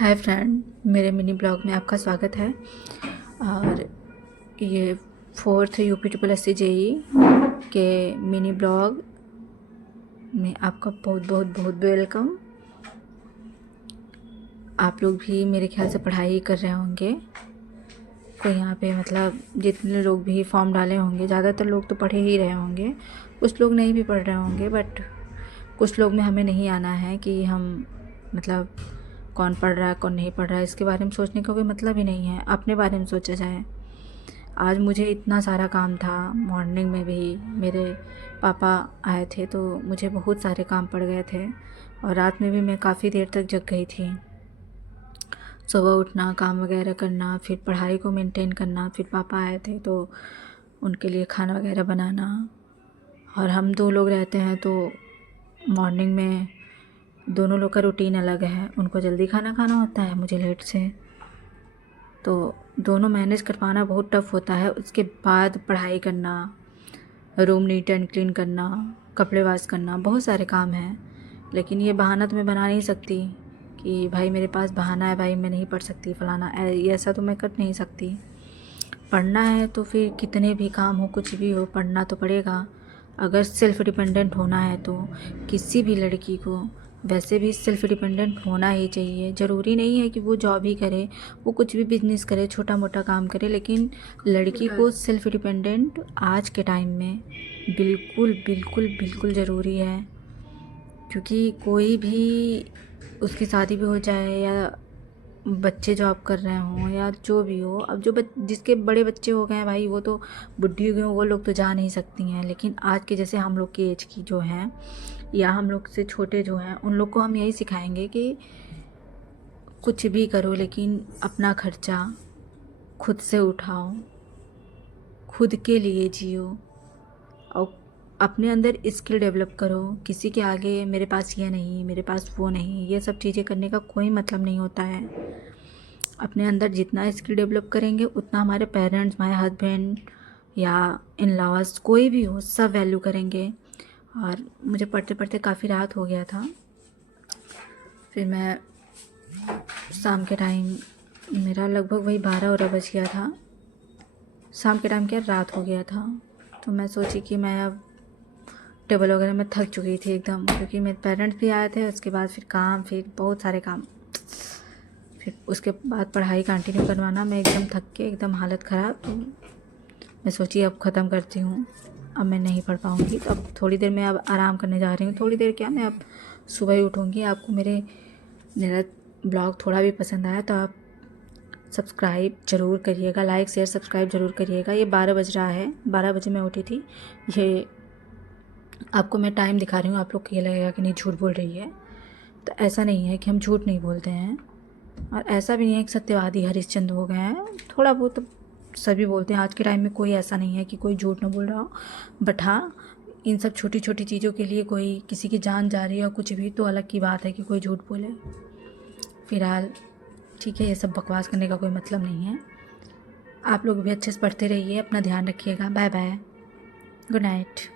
Hi friend, मेरे mini blog में आपका स्वागत है। और ये 4th UP SSC के मिनी ब्लॉग में आपका बहुत बहुत बहुत वेलकम। आप लोग भी मेरे ख्याल से पढ़ाई कर रहे होंगे। तो यहाँ पे मतलब जितने लोग भी फॉर्म डाले होंगे, ज़्यादातर लोग तो पढ़े ही रहे होंगे, कुछ लोग नहीं भी पढ़ रहे होंगे। बट कुछ लोग में हमें नहीं आना है कि हम मतलब कौन पढ़ रहा है कौन नहीं पढ़ रहा है, इसके बारे में सोचने का कोई मतलब ही नहीं है। अपने बारे में सोचा जाए। आज मुझे इतना सारा काम था, मॉर्निंग में भी मेरे पापा आए थे तो मुझे बहुत सारे काम पड़ गए थे, और रात में भी मैं काफ़ी देर तक जग गई थी। सुबह उठना, काम वगैरह करना, फिर पढ़ाई को मेंटेन करना, फिर पापा आए थे तो उनके लिए खाना वगैरह बनाना। और हम 2 लोग रहते हैं तो मॉर्निंग में दोनों लोग का रूटीन अलग है। उनको जल्दी खाना खाना होता है, मुझे लेट से, तो दोनों मैनेज कर पाना बहुत टफ़ होता है। उसके बाद पढ़ाई करना, रूम नीट एंड क्लीन करना, कपड़े वॉश करना, बहुत सारे काम हैं। लेकिन ये बहाना तो मैं बना नहीं सकती कि भाई मेरे पास बहाना है, भाई मैं नहीं पढ़ सकती फलाना, ये ऐसा तो मैं कर नहीं सकती। पढ़ना है तो फिर कितने भी काम हो, कुछ भी हो, पढ़ना तो पड़ेगा। अगर सेल्फ़ डिपेंडेंट होना है तो किसी भी लड़की को वैसे भी सेल्फ़ डिपेंडेंट होना ही चाहिए। ज़रूरी नहीं है कि वो जॉब ही करे, वो कुछ भी बिज़नेस करे, छोटा मोटा काम करे, लेकिन लड़की को सेल्फ़ डिपेंडेंट आज के टाइम में बिल्कुल बिल्कुल बिल्कुल ज़रूरी है। क्योंकि कोई भी, उसकी शादी भी हो जाए या बच्चे जॉब कर रहे हों या जो भी हो, अब जो जिसके बड़े बच्चे हो गए हैं भाई, वो तो बुढ़ी हो गई, वो लोग तो जा नहीं सकती हैं। लेकिन आज के जैसे हम लोग की एज की जो हैं या हम लोग से छोटे जो हैं, उन लोग को हम यही सिखाएंगे कि कुछ भी करो लेकिन अपना खर्चा खुद से उठाओ, खुद के लिए जियो, और अपने अंदर स्किल डेवलप करो। किसी के आगे मेरे पास ये नहीं, मेरे पास वो नहीं, ये सब चीज़ें करने का कोई मतलब नहीं होता है। अपने अंदर जितना स्किल डेवलप करेंगे उतना हमारे पेरेंट्स, हमारे हस्बैंड या इन लॉज, कोई भी हो, सब वैल्यू करेंगे। और मुझे पढ़ते पढ़ते काफ़ी रात हो गया था। फिर मैं शाम के टाइम, मेरा लगभग वही 12 बज गया था। शाम के टाइम क्या, रात हो गया था। तो मैं सोची कि मैं अब टेबल वगैरह में थक चुकी थी एकदम, क्योंकि मेरे पेरेंट्स भी आए थे। उसके बाद फिर काम, फिर बहुत सारे काम, फिर उसके बाद पढ़ाई कंटिन्यू करवाना। मैं एकदम थक के, एकदम हालत ख़राब। तो मैं सोची अब ख़त्म करती हूँ, अब मैं नहीं पढ़ पाऊँगी। तो अब थोड़ी देर मैं अब आराम करने जा रही हूँ। थोड़ी देर क्या, मैं अब सुबह ही उठूँगी। आपको मेरा ब्लॉग थोड़ा भी पसंद आया तो आप सब्सक्राइब ज़रूर करिएगा, लाइक शेयर सब्सक्राइब ज़रूर करिएगा। ये 12 बज रहा है, 12 बजे मैं उठी थी। ये आपको मैं टाइम दिखा रही हूँ, आप लोग को ये लगेगा कि नहीं झूठ बोल रही है। तो ऐसा नहीं है कि हम झूठ नहीं बोलते हैं, और ऐसा भी नहीं है कि सत्यवादी हरिश्चंद्र हो गए हैं। थोड़ा बहुत तो सभी बोलते हैं। आज के टाइम में कोई ऐसा नहीं है कि कोई झूठ ना बोल रहा हो। बट हाँ, इन सब छोटी छोटी चीज़ों के लिए कोई किसी की जान जा रही है और कुछ भी, तो अलग की बात है कि कोई झूठ बोले। फ़िलहाल ठीक है, ये सब बकवास करने का कोई मतलब नहीं है। आप लोग भी अच्छे से पढ़ते रहिए, अपना ध्यान रखिएगा। Bye bye, good night.